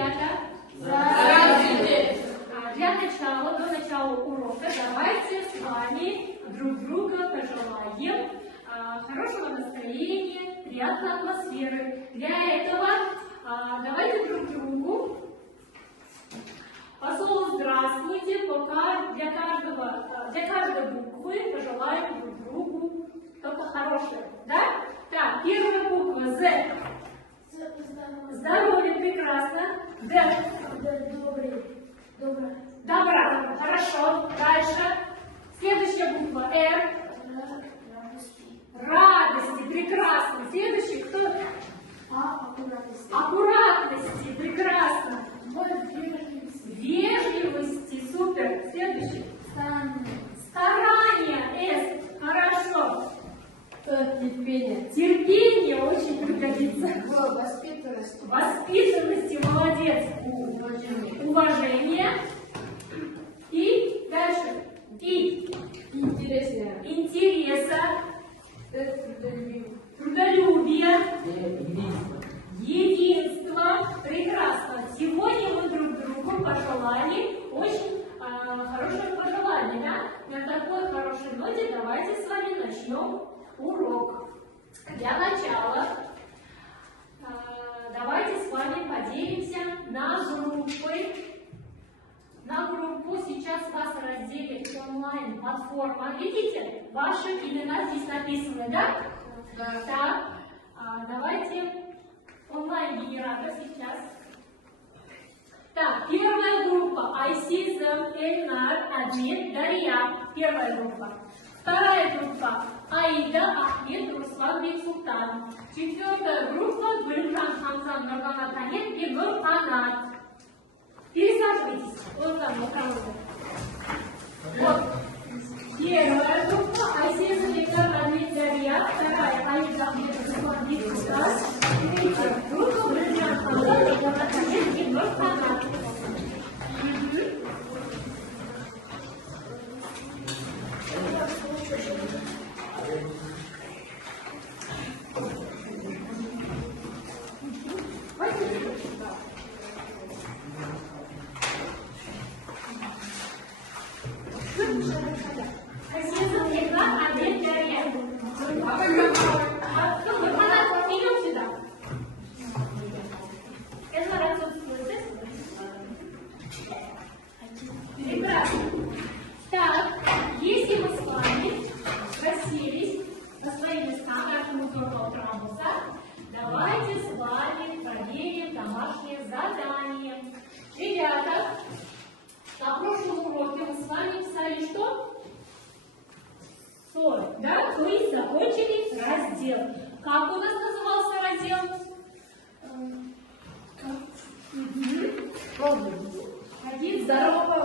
ребята? Здравствуйте! Для начала, до начала урока, давайте с вами друг друга пожелаем хорошего настроения, приятной атмосферы. Для этого давайте друг другу по слову «здравствуйте», пока для каждой буквы пожелаем друг другу что-то хорошее. Да? Так, первая буква «З». Здоровье, прекрасно. Д. Добра. Хорошо. Дальше. Следующая буква Р. Радости. Прекрасно. Следующий кто? Аккуратности. Прекрасно. Вежливости. Супер. Следующий. Старание. С. Хорошо. Терпение очень пригодится. Воспитанности. Молодец. Уважение. И дальше. Интереса. Трудолюбие. Единство. Прекрасно. Сегодня мы друг другу пожелали очень хорошее пожелание. Да? На такой хорошей ноте давайте с вами начнем урок. Для начала давайте с вами поделимся на группы. На группу сейчас вас разделит онлайн-платформа. Видите? Ваши имена здесь написаны, да? Да. Так, давайте онлайн-генератор сейчас. Так, первая группа. I see them, Эльнар, Аджит, Дарья. Первая группа. Вторая группа. Аида, Ахмед, Руслан, Бексултан. Четвертая группа. Гульхан, Хамзан, Нургана, Танет и Нурханат. Пересаживайтесь. Вот там, вот там. Вот. Первая группа. Айсия, Эльнар, Аджит, Дарья. Вторая. Аида, Ахмед, Руслан, Бексултан. Третья группа. Гульхан, Хамзан, Нургана, Танет и Нурханат. Давайте с вами проверим домашнее задание. Ребята, на прошлом уроке мы с вами писали что? 40, да? То есть закончили раздел. Как у нас назывался раздел? Один здорового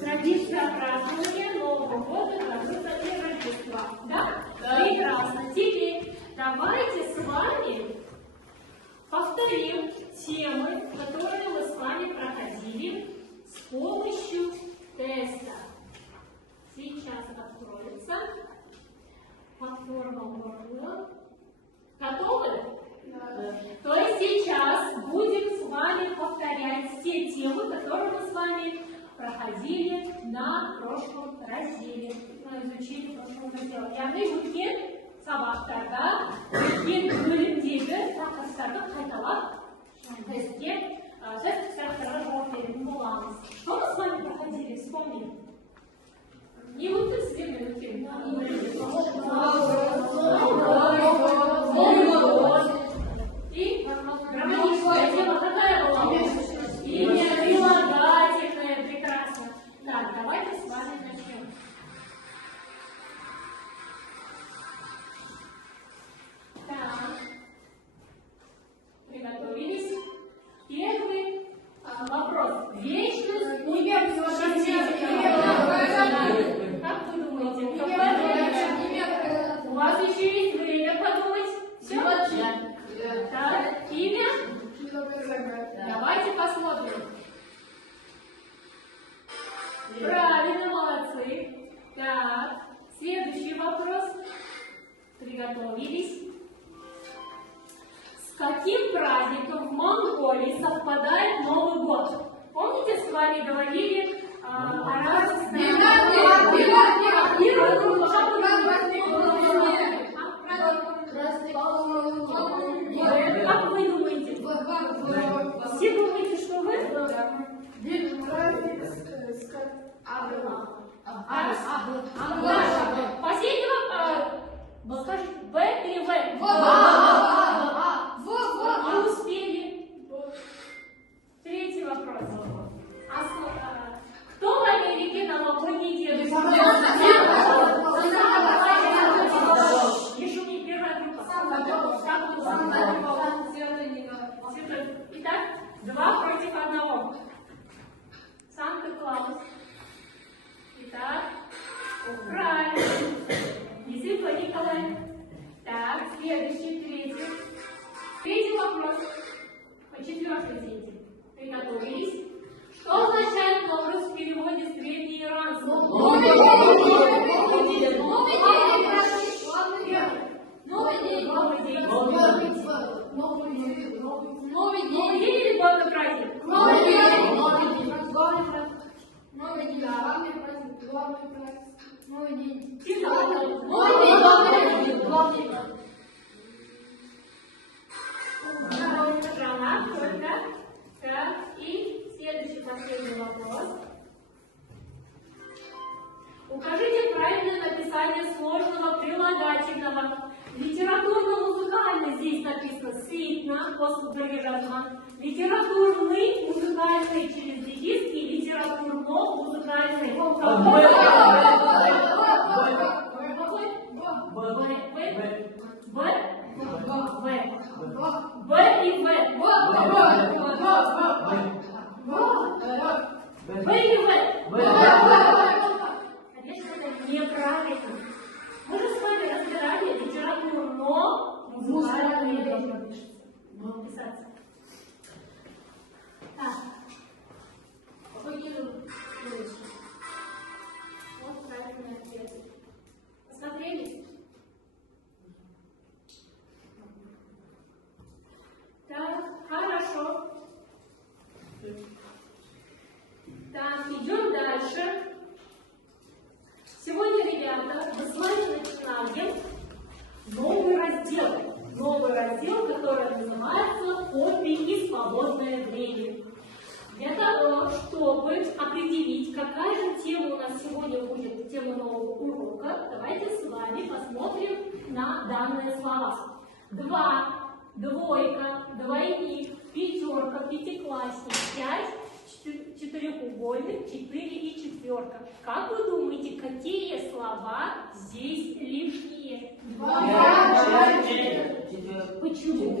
традиция празднования Нового года, продукта и Рождества. Да? Прекрасно. Теперь давайте с вами повторим темы, которые мы с вами проходили с помощью теста. Сейчас откроется платформа Word. Готовы? Да. То есть сейчас будем с вами повторять все темы, которые мы с вами проходили на прошлом разделе. Изучили прошлом разделе. Яғни өткен сабақтарда өткен бөлімдегі тақырыптарды қайталап тестке тест сұрақтарға жауап беретін боламыз. Что мы с вами проходили? Вспомним. Не өткен сіздер мен өткен. И грамматическая тема какая была? Имя, прилагательное, прекрасно. Так, давайте с вами начнем. Так, приготовились. Первый вопрос. Вечность как вы думаете? У вас еще есть время подумать? Все? Так, имя? Давайте посмотрим. Правильно, молодцы. Так, следующий вопрос. Приготовились. С каким праздником в Монголии совпадает Новый год? Помните, с вами говорили о разных Как вы думаете? Все думаете, что вы? Последнего скажите, Б или В? Не успели. Третий вопрос. Кто в Америке новогодний Дед? Еще не первая группа. Итак, 2 против 1. Санта-Клаус. Итак, правильно. Язык Николай. Так, следующий, третий вопрос. По 4-й дети. Приготовились. Что означает Новрус в переводе с древнеиранского? Новый день или главный праздник? Новый день. Страна, только. Так, и следующий последний вопрос. Укажите правильное написание сложного прилагательного. Литературно-музыкальный здесь написано слитно, после падежа. Литературный, музыкальный через дефис и литературно-музыкальный. Б и В. Конечно, это неправильно. Мы же с вами разбирали литературу, но музыкальные должны писаться. Так. Вот правильный ответ. Посмотрели? Так, хорошо. Так, идем дальше. Сегодня, ребята, мы с вами начинаем новый раздел. Новый раздел, который называется «Хобби и свободное время». Для того, чтобы определить, какая же тема у нас сегодня будет, тема нового урока, давайте с вами посмотрим на данные слова. 2, двойка, двойник, пятерка, пятиклассник, 5, четырехугольник, 4 и 4. Как вы думаете, какие слова здесь лишние? 2, 4. Почему?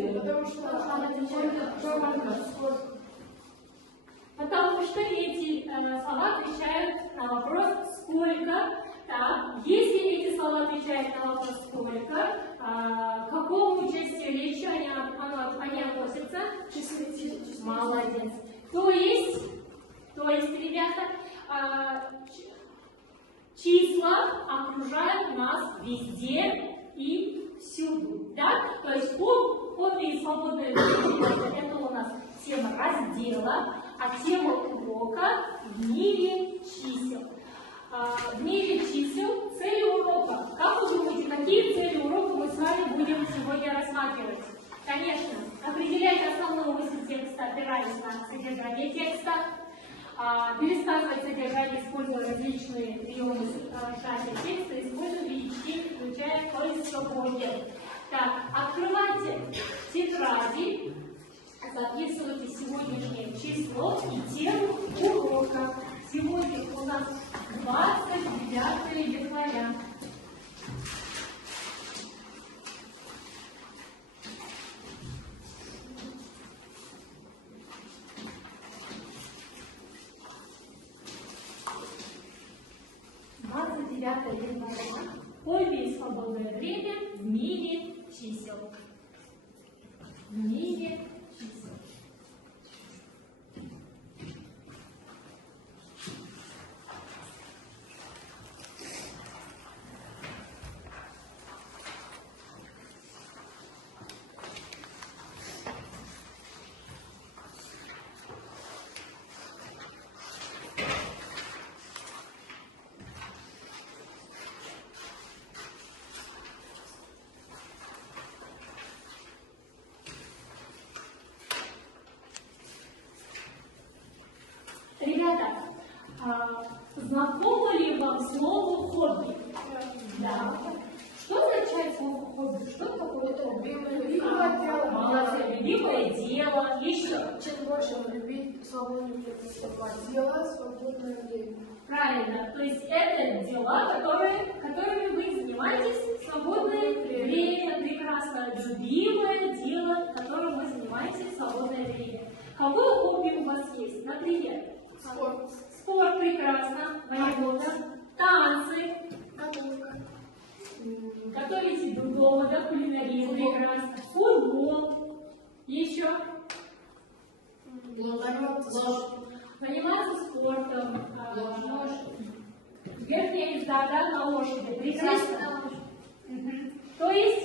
Потому что эти слова отвечают на вопрос «сколько?». Так, если эти слова отвечают на вопрос «сколько?», к какому части речи они относятся? Молодец. То есть, ребята, числа окружают нас везде и всюду. Да? То есть хобби и свободное время — это у нас тема раздела, а тема урока в мире чисел. В мире чисел цели урока. Как вы думаете, какие цели урока мы с вами будем сегодня рассматривать? Конечно, определять основную мысль текста, опираясь на содержание текста, пересказывать содержание, используя различные приемы сжатия текста, используя величины, включая поисковые. Так, открывайте тетради, записывайте сегодняшнее число и тему урока. Сегодня у нас 29 января. Хобби и свободное время в мире чисел. В мире чисел. знакомо ли вам слово хобби? Да. Что означает слово хобби? Что такое хобби? Любимое дело. Молодцы, любимое дело. Еще. Чем больше любить свободное дело, свободное время. Правильно. То есть это дела, которыми вы занимаетесь в свободное время. Прекрасно. Любимое дело, которым вы занимаетесь в свободное время. Какое хобби у вас есть? Например? Спорт. Спорт прекрасно. Работа. Танцы. Готовка. Готовите дома, да, кулинарию прекрасно. Футбол. Еще. Заниматься спортом. Верхняя езда, да, на лошади. Прекрасно. То есть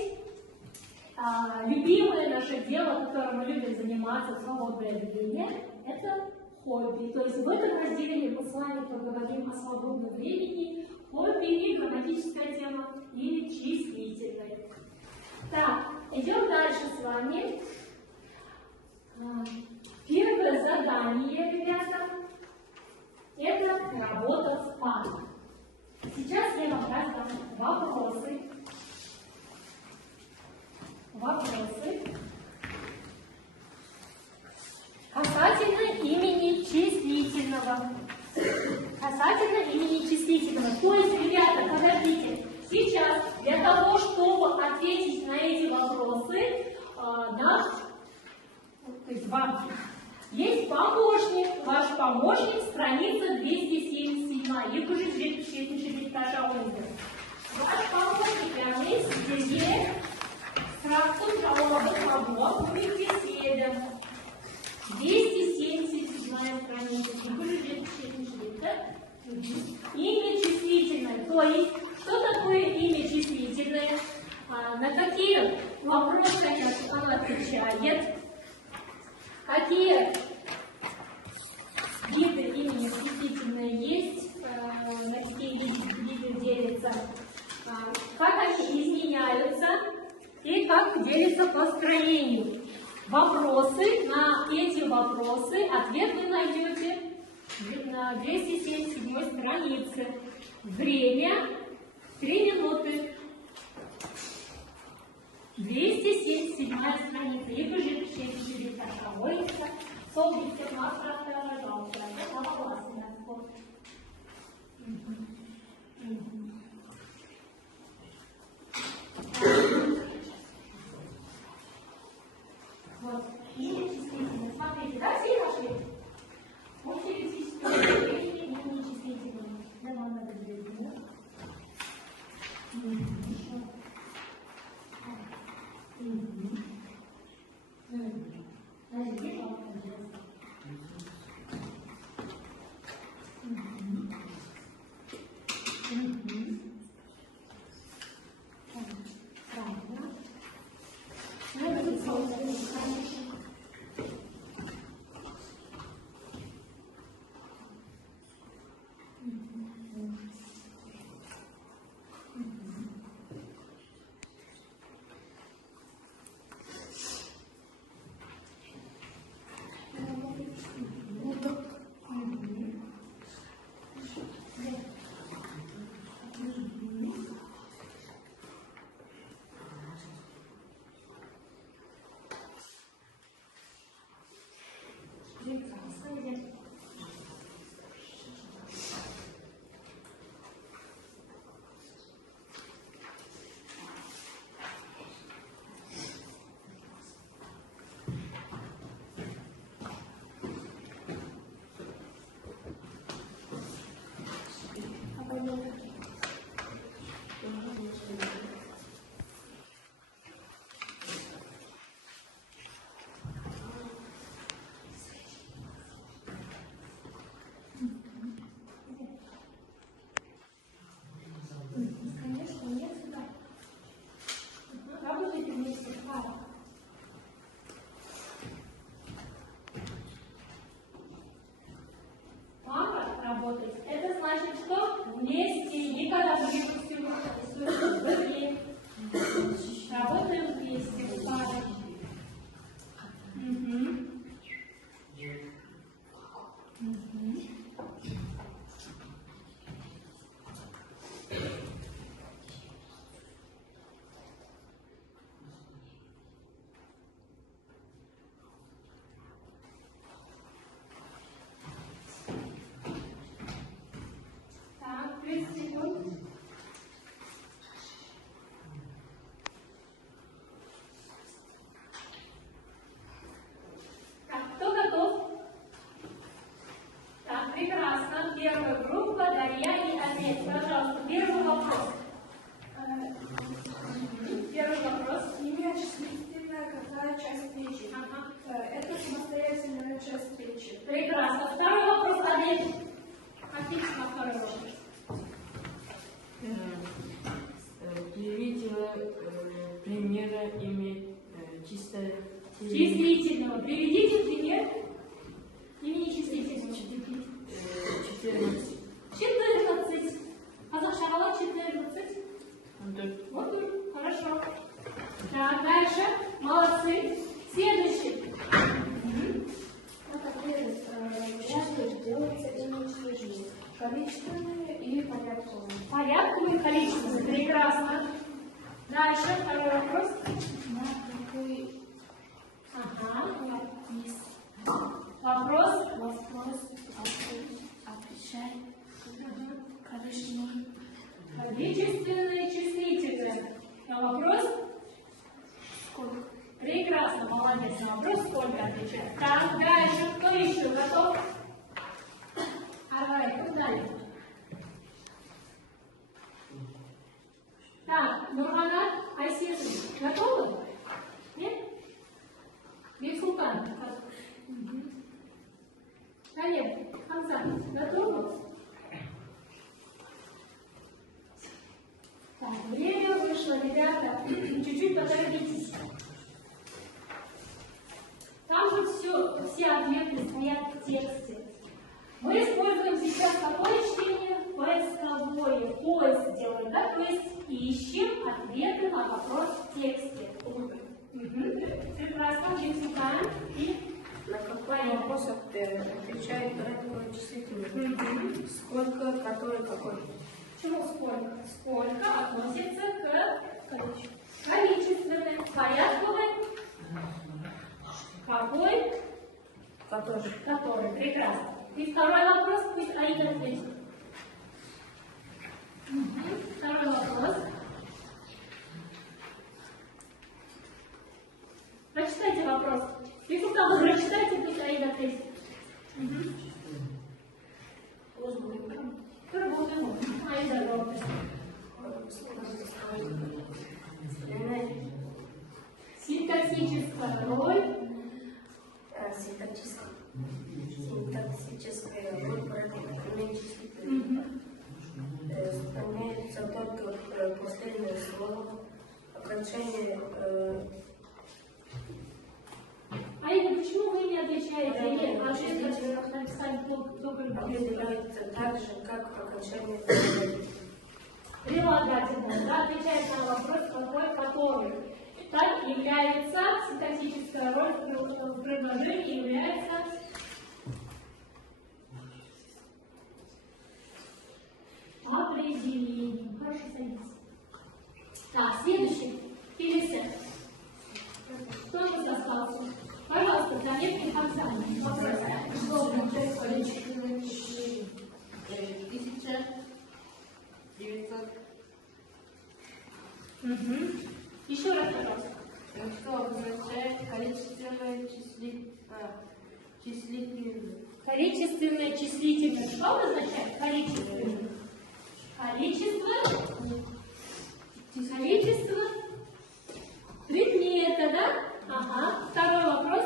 любимое наше дело, которым мы любим заниматься в свободное время, это хобби. То есть в этом разделе мы с вами поговорим о свободном времени, хобби и грамматическая тема, или числительная. Так, идем дальше с вами. Первое задание, ребята, это работа в паре. Сейчас я вам дам вопросы. Касательно имени числительного. То есть, ребята, подождите. Сейчас для того, чтобы ответить на эти вопросы, то есть вам есть помощник. Ваш помощник, страница 277. Yıkıcı 70 taşa oyuncu. Ваш помощник Yannis size сразу жалобы кого будет беседа. 277 страница. Yıkıcı 70. Имя числительное. То есть, что такое имя числительное? На какие вопросы оно отвечает? Какие виды имени числительное есть? На какие виды делятся? Как они изменяются? И как делятся по строению? Вопросы. На эти вопросы ответ вы найдете на 277 странице. Время 3 минуты. 277 страница. Yıkıcı 70 taşa oyuncu. Sol dikte masraflara жалко. Это классный спорт. Вот. Имя числительное. Смотрите, да, все нашли? Можете рисовать имя числительное. Да, вам надо делать, да? Это значит, что вместе, никогда не быстрее. Работаем вместе в паре. Числительного. Приведите пример. Имени числительного. 14. 14. Казах шагала 14. Вот тут. Хорошо. Так, дальше. Молодцы. Следующий. Часто делается именно количественные и порядковые. Порядковые и количественные. Прекрасно. Дальше. Второй вопрос. Ага. Вопрос. Отвечай. Количественные. Количественные, числительные. На вопрос? Сколько? Прекрасно, молодец. На вопрос сколько отвечает. Так, дальше. Кто еще готов? Давай, кто далее? Так, Нурганат, Айсезин, готовы? Нет? Бексултан. Олег, Хамзан, готовы? Так, время вышло, ребята. Чуть-чуть поторопитесь. Там же все ответы стоят в тексте. Мы используем сейчас какое чтение? Поисковое. Поиск делаем, да? То есть ищем ответы на вопрос в тексте. Прекрасно, читаем и На какой вопрос отвечает порядковый числительный? Сколько, который, какой? почему сколько? Сколько относится к количественной, порядковой, какой? Который. Который. Прекрасно. И второй вопрос, пусть Аида ответит. Второй вопрос. Прочитайте вопрос. Если там прочитайте, пусть Аида ответит. Аида, вопрос. Синтаксическая роль. Синтаксическая роль применения числительных. Сохраняется только последнее слово. Окончание. Аида, почему вы не отвечаете? Нет, ответ написали только Определяется так же, как окончание. прилагательное. Да, отвечает на вопрос, какой, который. Так является синтаксическая роль в предложении, является определением. Хорошо, садись. Так, следующий. Пересет. Кто у нас остался? Пожалуйста, Замек и Хамзан. Вопрос. Что означает количественное число? 1900. Еще раз, пожалуйста. Что означает количественное числительное? Количественное числительное. Что означает количественное? Количество. Предмета, да? Ага. Второй вопрос.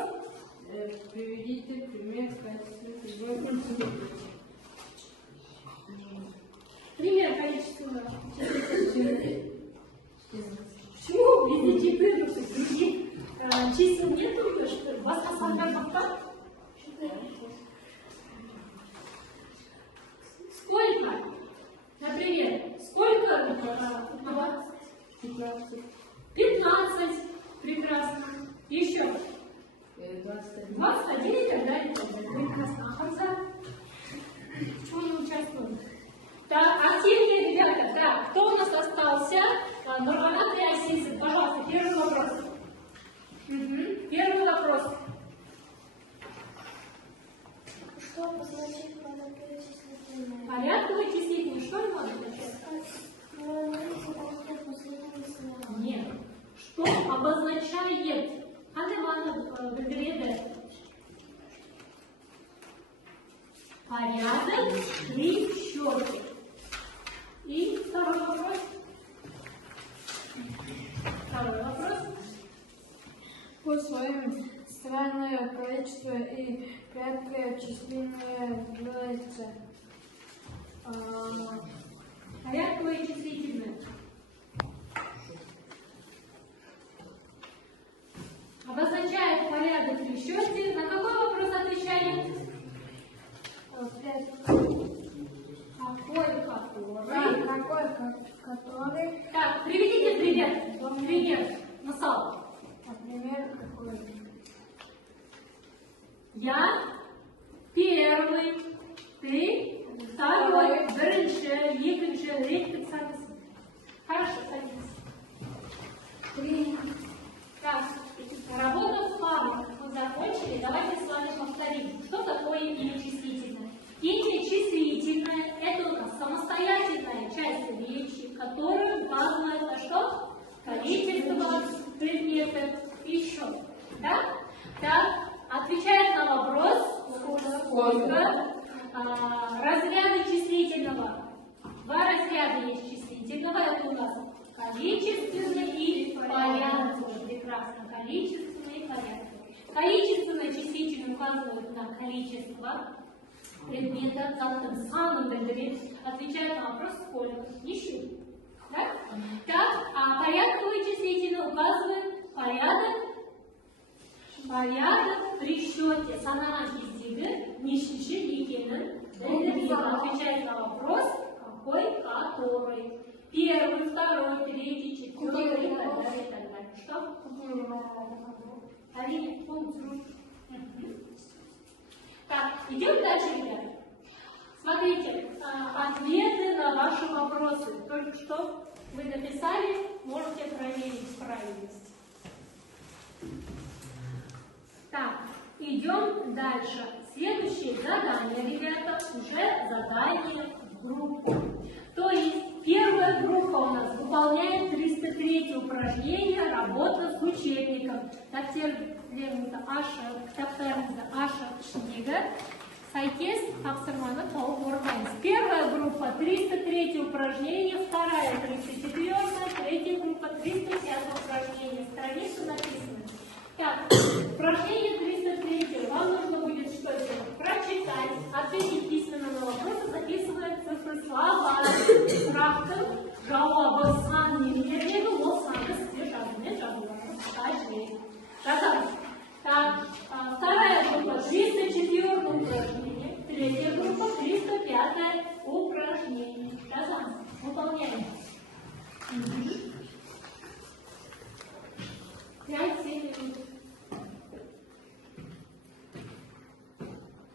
Приведите пример количественного. Пример количественного числительного. Почему везде 14? Других чисел нет только что ли? У вас на самом так? Сколько? Например, сколько? 15. 15. Прекрасно. Еще. 21. 21 и так далее. Прекрасно. А Хамза? Почему не участвует? Так, активнее, ребята. Так, кто у нас остался? Нурганат и Айсизин. Пожалуйста, первый вопрос. Первый вопрос. Что обозначает порядковое числительное? Порядковый числительный. Что ему означает? Нет. Что обозначает? Порядок при счете. И второй вопрос. По своим странное количество и порядковое числительное делается. Порядковое числительное. Обозначает какой? Я первый, ты второй, бірінші, екінші, реттік сатысы. Хорошо, садись. Так, работа в парах мы закончили. Давайте с вами повторим, что такое имя числительное. Имя числительное – это у нас самостоятельная часть речи, которая указывает на что? Количество предметов и счет. Да? Так, отвечает на вопрос, сколько разряды числительного. Два разряда есть числительного, это у нас количественный и порядковый. Прекрасно, количественный и порядковый. Количественное числительное указывает на количество предметов, как самым отвечает на вопрос сколько. Еще. Да? Так, а порядковое числительное указывает порядок при счете. Санаған кездегі нешінші екенін отвечает на вопрос, какой, который. Первый, второй, третий, четвертый и так далее, и так далее. Что? Так, идем дальше, ребята. Смотрите, ответы на ваши вопросы. Только что вы написали, можете проверить правильность. Так, идем дальше. Следующее задание, ребята, уже задание в группу. То есть первая группа у нас выполняет 303 упражнение «Работа с учебником». Дәптерімізді ашып, кітаптарымызды ашып ішіндегі сәйкес тапсырманы тауып орындаймыз. Первая группа 303 упражнение, вторая 34, третья группа 305 упражнение. Страница написана. Так, упражнение 303. Вам нужно будет что сделать? Прочитать, ответить письменно на вопросы, записывая цифры слова. Справкам, жауабы сан немердегі, ол саны сіздер жазумен жазылады. Так, вторая группа 304 упражнение, третья группа 305 упражнение. Выполняем. 5-7 минут.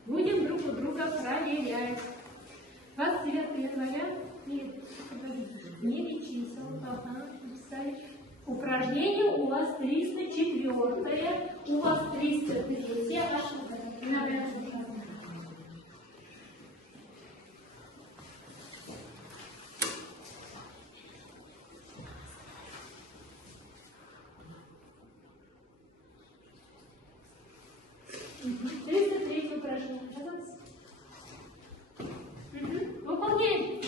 Будем друг у друга проверять. 29 января. Нет, не чисел. Ага, написали. Упражнение у вас 304, у вас 303. Ошибка. Выполняем.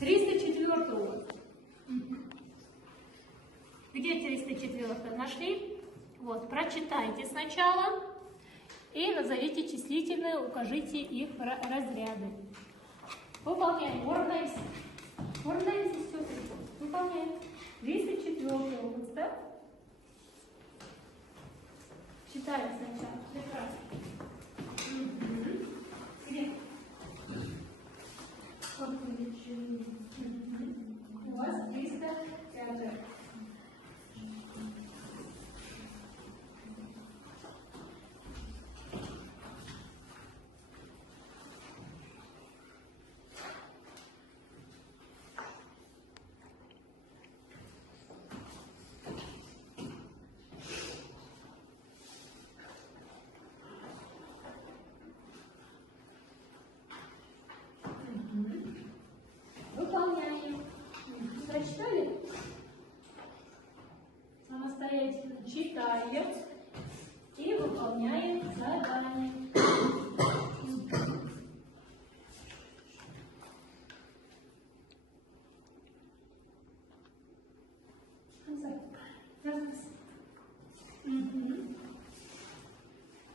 304 у вас. Где 304? Нашли? Вот, прочитайте сначала и назовите числительные, укажите их разряды. Выполняем. Орнаемся. Орнаемся все. Выполняем. 304 область, да? Читаем сначала. Прекрасно. Где? У вас 305. Выполняем. Прочитали? Самостоятельно читаем и выполняем задание.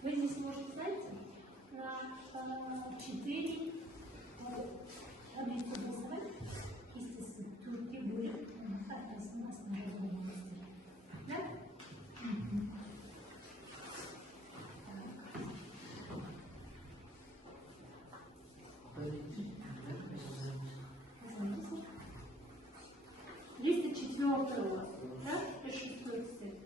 Вы здесь можете, знаете, на 4 таблицу рисовать, естественно, турки будет написано основное. Да? Есть 4-й у вас, да? Это 6-й цвет.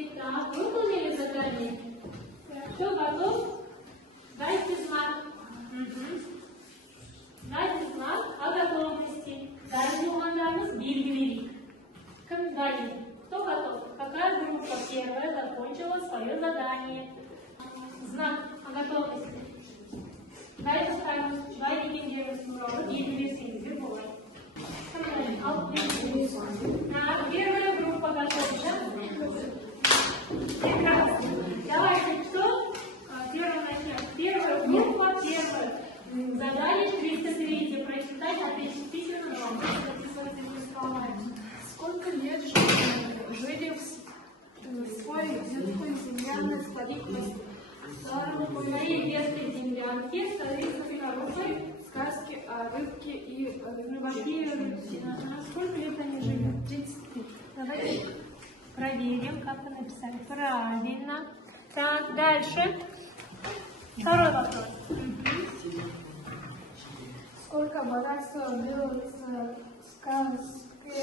Итак, выполнили задание? Кто готов? Дайте знак. Дайте знак о готовности. Дайте угадать белгилерик. Кандали. Кто готов? Какая группа первая закончила свое задание? Знак о готовности. Дайте ставим. Дайте гендеры сурова. Белгилерик. Любой. Так, первая группа готова. Прекрасно. Давайте, кто? Первый начнем. Первая группа, первое. Задание 303. Прочитать, ответить письменно. Сколько лет жили в своей детской землянной столице? В моей детской землянке столица хорошей. Сказки о рыбке и Рыбаки. Сколько лет они жили? 33. Давайте проверим, как вы написали. Правильно. Так, дальше. Второй вопрос. Сколько богатства было в сказке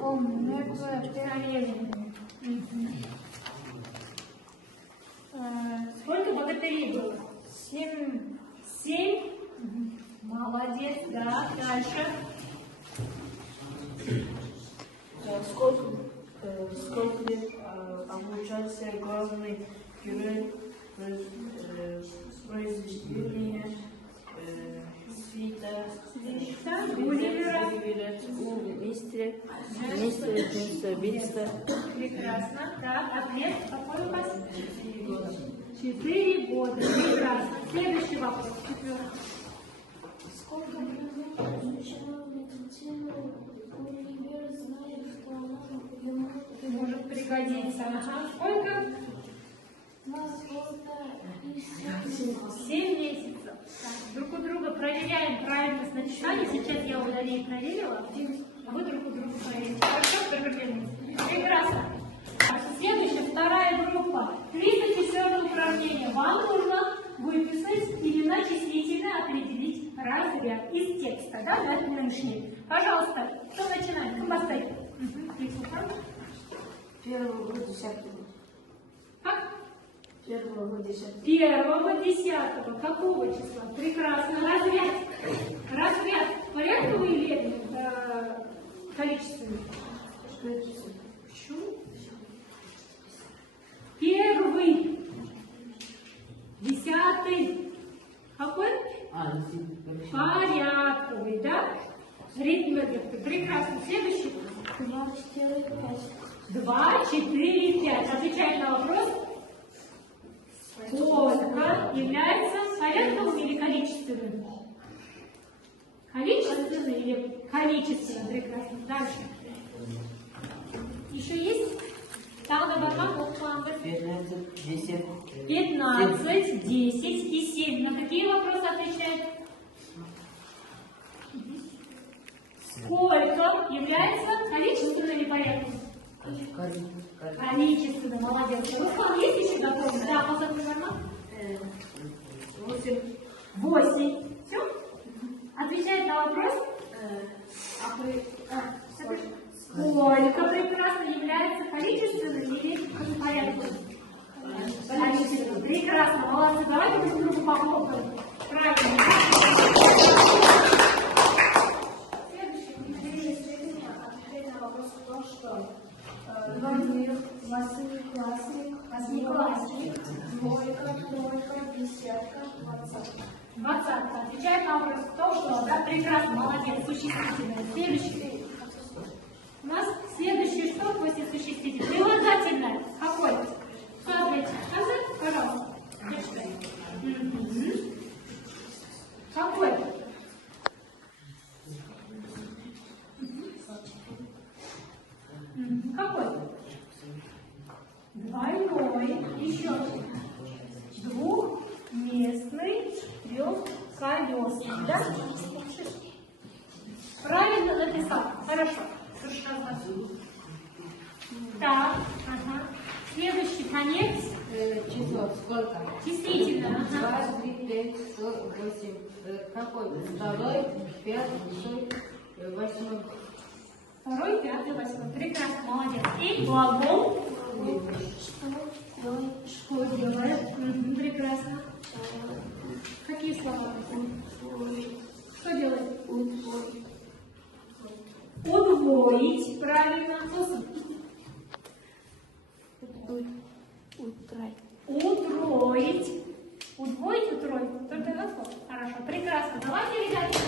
о мертвой царевне? Сколько богатырей было? 7. 7. Молодец, да. Дальше. Сколько лет обучался главный герой произведения Свита Гулливера. у мистера Джимса Битста? Прекрасно. Так, ответ какой у вас? 4 года. Прекрасно. Следующий вопрос. Четвертый. Сколько друзей изучала медицину, Гулливер знает, что она Может пригодиться. Ага. Сколько? 7 месяцев. Так, друг у друга проверяем правильность написания. Сейчас я у Дарьи проверила, а вы друг у друга проверите. Хорошо, проверили? Прекрасно. Следующая, вторая группа. 304 упражнение. Вам нужно выписать имена числительные, определить разряд из текста. Да, да, мы нашли. Пожалуйста, кто начинает? Кто поставит? Первого до 10-го. Как? Первого до 10-го. 1-10. Какого числа? Прекрасно. Разряд. Разряд. Порядковый или количественный? Почему? Первый. 10. Какой? Порядковый, да? Ритм. Прекрасно. Следующий. 2, 4, 5. 2, 4, 5. Отвечаем на вопрос. Сколько является порядковым или количественным? Количественным или количественным? Прекрасно. Дальше. Еще есть? Там добавка планка. 15, 10. 15, 10 и 7. На какие вопросы отвечает? Сколько является количественным или порядковым? Количественно, молодец. Руслан, есть еще готовы? Да, позади карман. 8. 8. Все? Отвечает на вопрос. Сколько прекрасно является количественным или порядковым? Количественным. Прекрасно, молодцы. Давайте друг другу похлопаем. Правильно. Восьмиклассник, Двойка, тройка, десятка, 20. 20. Отвечает на вопрос кто что, да? Прекрасно, молодец, существительное. Следующий. У нас следующий что после существительного? Прилагательное. Какой? Кто ответит? Сказать? Пожалуйста. Какой? Какой? Двойной. Еще. Двухместный, колесами, да? Правильно написал. Хорошо. Так, ага. Следующий конец. Число сколько? Числительное. Два, Ага. 3, 5, 8. Какой? Второй, пятый, шестой, восьмой. Второй, пятый, восьмой. Прекрасно, молодец. И глагол. Что делает? Мгм, прекрасно. Какие слова? Что делает? Удвоить. Правильно. Утроить. Удвоить, утроить. Только на слово. Хорошо, прекрасно. Давайте, ребята,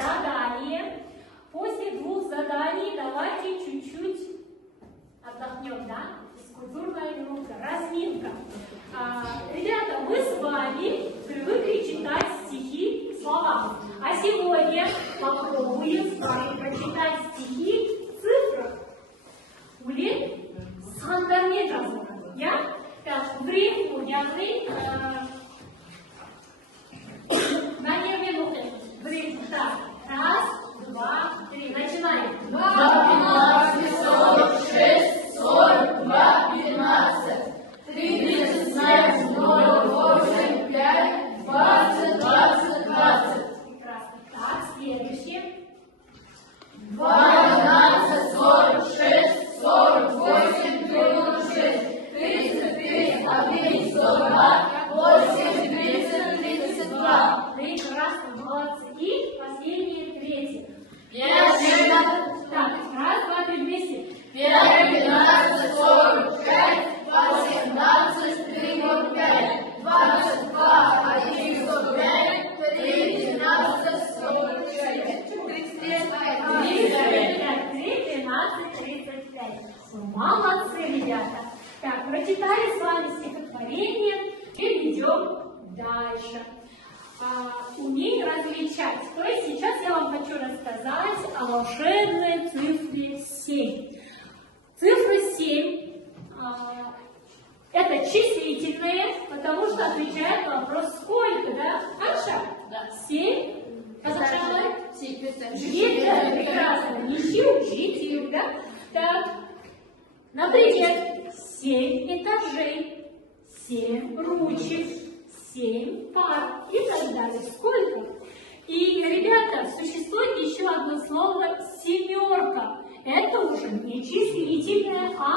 задание. После двух заданий давайте чуть-чуть отдохнем, да? Физкультурная минутка, разминка. Ребята, мы с вами привыкли читать стихи словами. А сегодня попробуем с вами прочитать стихи в цифрах. Или сантиметров. Я? Так, время, на минуты. Время. Так, раз, два, три. Начинаем. 2, 15, 46, 42, 15, 30, 16, 0, 8, 5, 20, 20, 20. Прекрасно. Так, следующее. 2, 12, 46, 48, 96, 33, 1, 102, 8, 30, 32. Прекрасно, молодцы. И последнее, третье. 5, 7, Так, раз, два, три, вместе. 5, 15, 45, 18, 35, 22, 1, 105, 3, 12, 46, 35. 13:35. Молодцы, ребята. Так, прочитали с вами стихотворение и идем дальше. Умей различать. То есть сейчас я вам хочу рассказать о волшебной цифре 7. Цифра 7 это числительное, потому что отвечает на вопрос сколько, да? Аша? Да. 7. Означает? Это Прекрасно. Неси учитель, да? Так. Например, 7 этажей, 7 ручек, 7 пар и так далее. Сколько? И, ребята, существует еще одно слово семерка. Это уже не числительное, а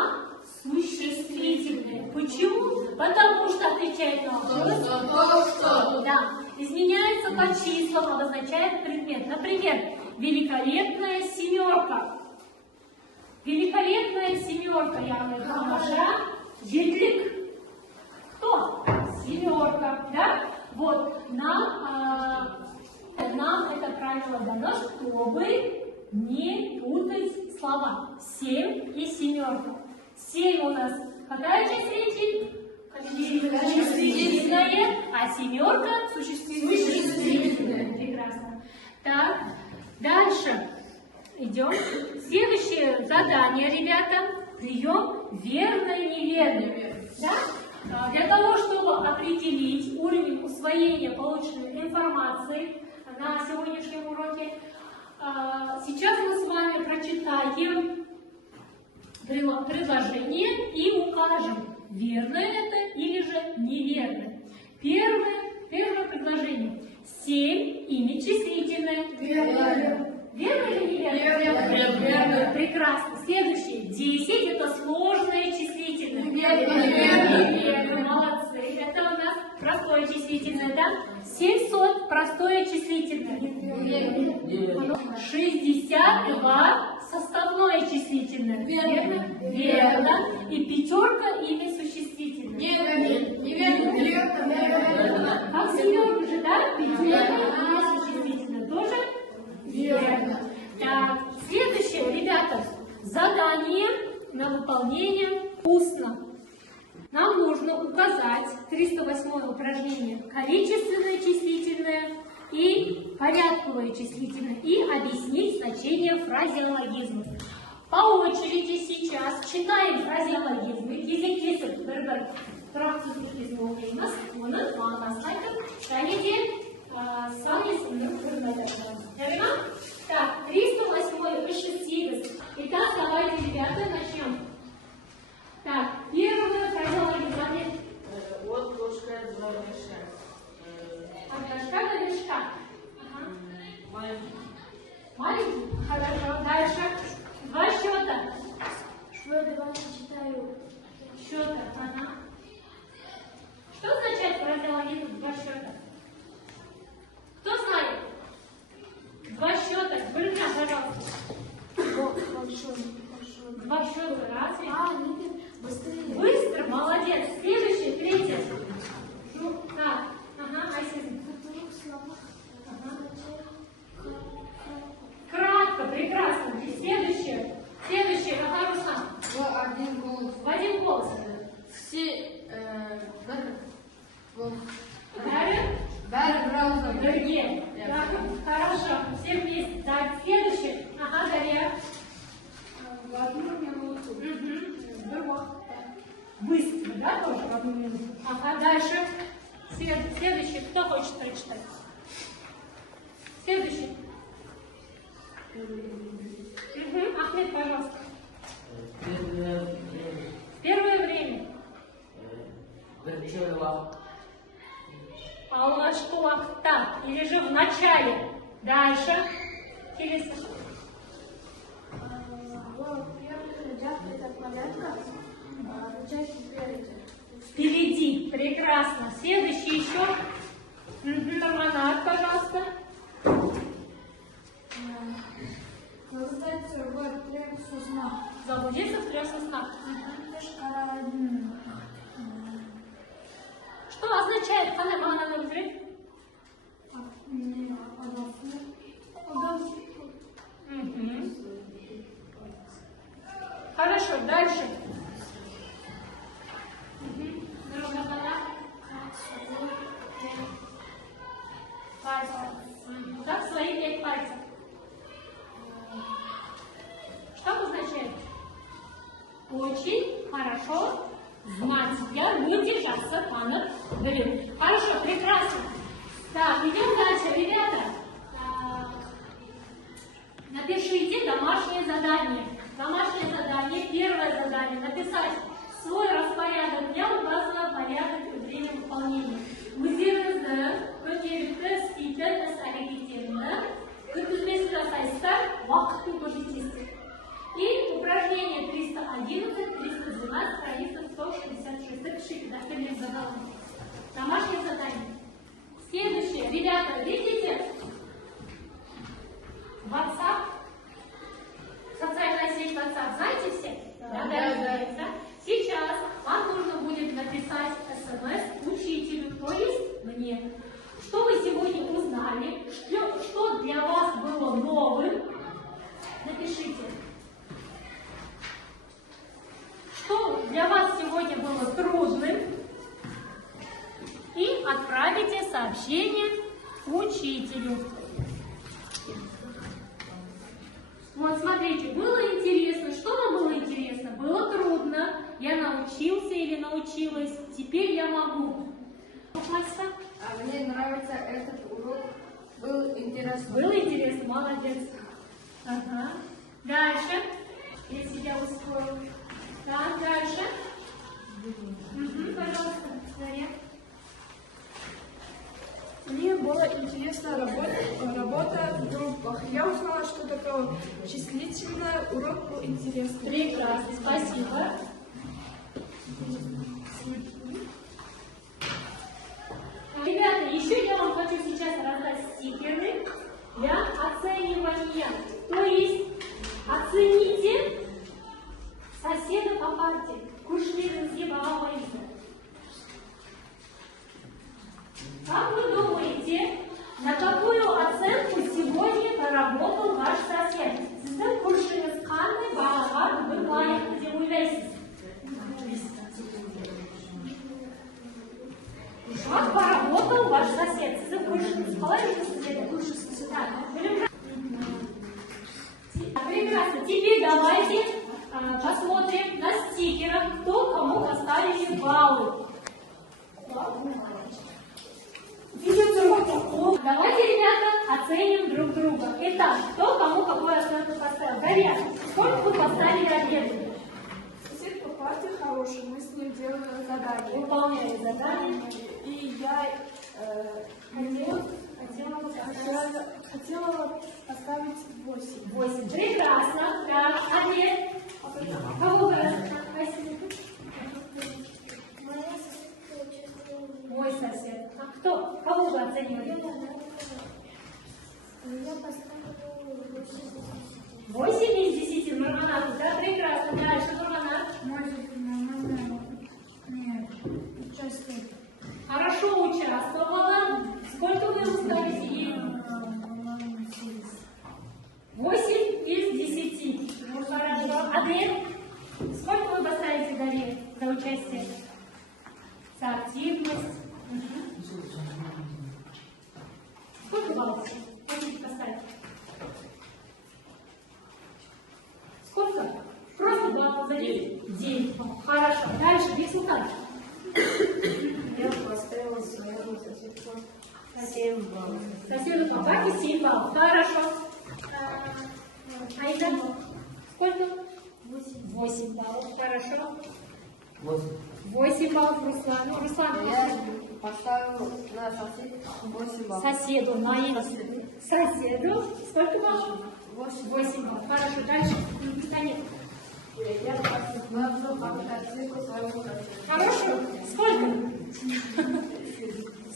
существительное. Почему? Потому что отвечает на вопрос. Да. Изменяется по числам, обозначает предмет. Например, великолепная семерка. Великолепная семерка. Я говорю, наша Едлик. Кто? Семерка. Да? Вот. Нам это правило дано, чтобы не путать слова. 7 и семерка. 7 у нас какая часть речи? Числительное, а семерка существительное. Прекрасно. Так, дальше идем. Следующее задание, ребята. Прием верное и неверное. Да? Для того, чтобы определить уровень усвоения полученной информации на сегодняшнем уроке, сейчас мы с вами прочитаем предложение и укажем, верно это или же неверно. Первое предложение. 7 имя числительное. Верно. Верно или неверно? Верно. Прекрасно. Следующее. 10 это сложное числительное. Верно. Верно. Молодцы. Это у нас простое числительное, да? 700 простое числительное. 62 составное числительное. Верно. Верно. И пятерка имя существительное. Верно. Как семерка же, да? Пятерка имя существительное. Тоже? Верно. Так, следующее, ребята, задание на выполнение устно. Нам нужно указать 308 упражнение количественное числительное и порядковое числительное и объяснить значение фразеологизмов. По очереди сейчас читаем фразеологизмы. fransızlık izleyeceğimiz bunun manasıydı. Sayıcı sayısının kırmızı. Верно? Так, 308 6 Итак, давайте, ребята, начнем. Так, первое правило смотрите. От ложка до верша. От горшка до вершка. Ага. Маленький. Маленький? Хорошо. Дальше. Два счета. Что я давайте читаю? Счета. Ага. Что означает раздел 1 два счета? Кто знает? Два счета. Блин, пожалуйста. Большой. Два счета. Разве? Нет, быстрее. Быстро. Молодец. Следующее. Третье. Ну, так. Ага. Айсизм. Ага. Кратко. Прекрасно. И следующее. Следующее. Ага, Руслан. В один голос. В один голос. Все Далее. браузер. Другие. Так, хорошо. Все вместе. Так, следующее. Ага, Дарья. В одну минуту. Быстро, да, тоже в одну минуту? Ага, дальше. Следующий. Кто хочет прочитать? Следующий. Ахмед, пожалуйста. Первое время. Аллашку вакта. Или же в начале. Дальше. Келесі. Впереди. Прекрасно. Следующий еще. Романат, пожалуйста. Заблудиться в трех соснах. Что означает ханемана на взрыв? Хорошо, дальше. Так, свои 5 пальцев. Что означает? Очень хорошо знать. Я удержаться, пана. Хорошо, прекрасно. Так, идем дальше, ребята. Напишите домашнее задание. Домашнее задание, первое задание, написать свой распорядок дня, указанный порядок и время выполнения. Өзіңізді көтерікті істейтін іс-әрекеттерді күнтізбесін жасайсыздар, уақытын көрсетесіздер. И упражнение 311, 312, страница 166. Пишите, дошли задание. Домашнее задание. Следующее. Ребята, видите? WhatsApp. Социальная сеть WhatsApp. Знаете все? Да. Сейчас вам нужно будет написать смс учителю, то есть мне. Что вы сегодня узнали? Что для вас было новым? Напишите. Что для вас сегодня было трудным? И отправите сообщение учителю. Вот смотрите, было интересно. Что вам было интересно? Было трудно. Я научился или научилась. Теперь я могу. А мне нравится этот урок. Был интересно. Было интересно, молодец. Ага. Дальше. Я себя ускорил. Так, дальше. Пожалуйста, Дарья. Мне было интересно работа в группах. Я узнала, что такое числительное. Урок был интересный. Прекрасно, спасибо. Ребята, еще я вам хочу сейчас раздать стикеры для оценивания. То есть оцените соседа по парте. Кушнеринский балавайза. Как вы думаете, на какую оценку сегодня поработал ваш сосед? Sizin kurşunuz qanday bahoga bugun loyiqli deb o'ylaysiz? Как поработал ваш сосед? Sizin kurşunuz qalay sizga kurşunuz? Прекрасно. Теперь давайте посмотрим на стикерах, кто кому поставили баллы. Дарья, сколько вы поставили обед? Сосед по парте хороший, мы с ним делаем задание. Выполняли задание. И я хотела поставить 8. 8. Прекрасно. Так, обед. Кого вы Мой сосед. А кто? Кого вы оценивали? Я поставила 8 из 10 Нурманату, да? Прекрасно. Дальше, Нурманат. Нет, участвует. Хорошо участвовала. Сколько вы ему ставите ей? 8 из 10. Ну, хорошо. Адель, сколько вы поставите Дарье за участие? За активность. Сколько баллов хотите поставить? Сколько? Просто баллов за 9. 9. Хорошо. Дальше, Бексултан. Я поставила своему соседку 7 баллов. Соседу по парте 7 баллов. Хорошо. Аида? Сколько? 8 баллов. Хорошо. 8 баллов Руслан. Ну, Руслан. Я поставил на соседку 8 баллов. Соседу, моим соседу. Сколько баллов? 8 баллов. Хорошо. Дальше. Конец. Я поставила мотоцикл своему соседу. Хорошо. Сколько?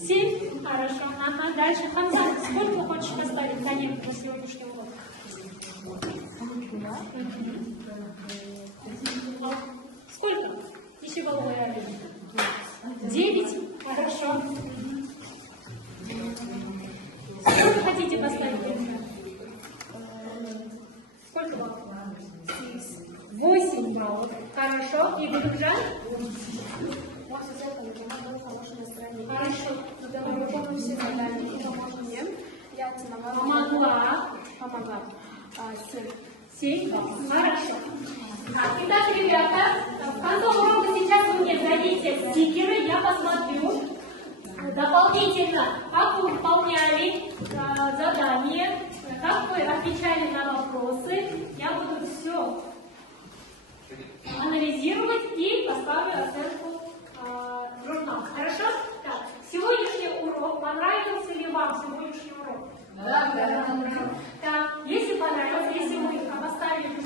7. Хорошо. Ага. Дальше. Хамзан, сколько хочешь поставить конец на сегодняшний урок? Сколько? Ищи головой олень. 9. Хорошо. Сколько хотите поставить? Сколько баллов? 8 баллов. Хорошо. И Гудукжан? Мой сосед был хорошее настроение. Хорошо. Мы выполнили все задания и помогли мне. Я Помогла. помогла. 7 баллов. Хорошо. Так, итак, ребята, в конце урока сейчас вы мне дадите стикеры, я посмотрю дополнительно, как вы выполняли задание, как вы отвечали на вопросы. Я буду все анализировать и поставлю оценку в журнал. Хорошо? Так, сегодняшний урок, понравился ли вам сегодняшний урок? Да. Так, если понравился, если вы поставили